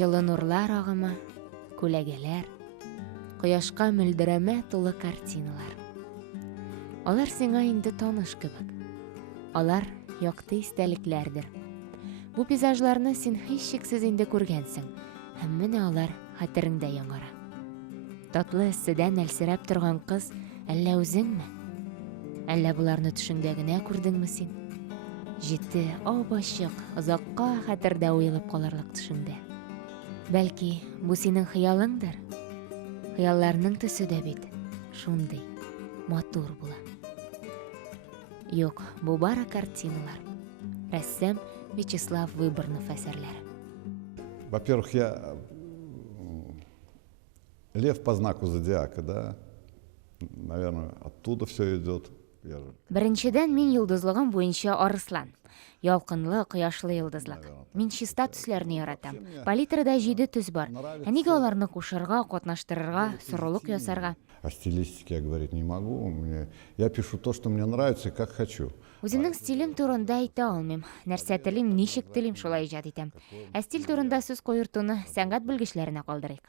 Жылы нурлар агымы, күләгәләр, кояшка мөлдерәмә тулы картиналар. Алар сиңа инде таныш кебек. Алар якты истәлекләрдер. Бу пейзажларны син һичшиксез инде күргәнсең, һәм менә алар хәтереңдә яңара. Татлы эсседән әлсерәп торган кыз әллә үзеңме? Әллә буларны төшеңдә генә күрдеңме син? Җитте, ап-ачык, озакка хәтердә уелып калырлык төшеңдә. Бәлки, бу синең хыялыңдыр? Хыялларның төсе дә бит шундый матур була. Юк, бу бары картиналар. Рәссам Вячеслав Выборнов әсәрләре. Во-первых, я лев по знаку зодиака, да? Наверное, оттуда все идет. Беренчедән мин йолдызлыгым буенча арыслан. Ялкынлы, кояшлы йолдызлык. Мин чиста төсләрне яратам. Палитрада 7 төс бар. Нигә аларны кушырга, катнаштырырга, сорылык ясарга? О стилистике я говорить не могу. Я пишу то, что мне нравится и как хочу. Үземнең стилем турында әйтә алмыйм. Нәрсә телим, ничек телим, шулай иҗат итәм. Ә стиль турында сүз куертуны сәнгать белгечләренә калдырыйк.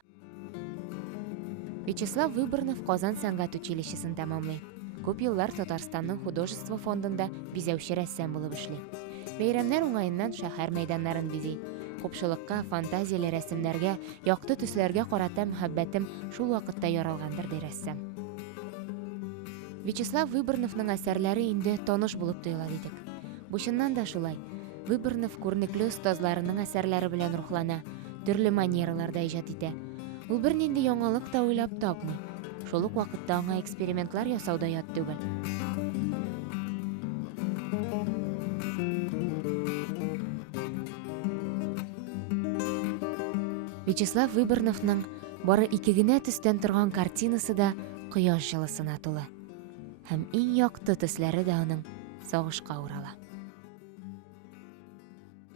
Вячеслав Выборнов Казан сәнгать училищесын тәмамлый. Күп еллар Татарстанның художество фондында бизәүче рәссам булып эшли. Бәйрәмнәр уңаеннан шәһәр мәйданнарын бизей. Күпчелеккә, фантазияле рәсемнәргә, якты төсләргә карата мөхәббәтем шул вакытта яралгандыр ди рәссам. Вячеслав Выборновның әсәрләре инде таныш булып тоела дидек. Бу чыннан да шулай. Выборнов күренекле остазларының әсәрләре белән рухлана, төрле манераларда иҗат итә. Ул бернинди яңалык та уйлап тапмый. Шул ук вакытта аңа экспериментлар ясауда ят түгел. Вячеслав Выборновның бары 2 генә төстән торган картинасы да кояш җылысына тулы. Һәм иң якты төсләре дә аның сагышка урала.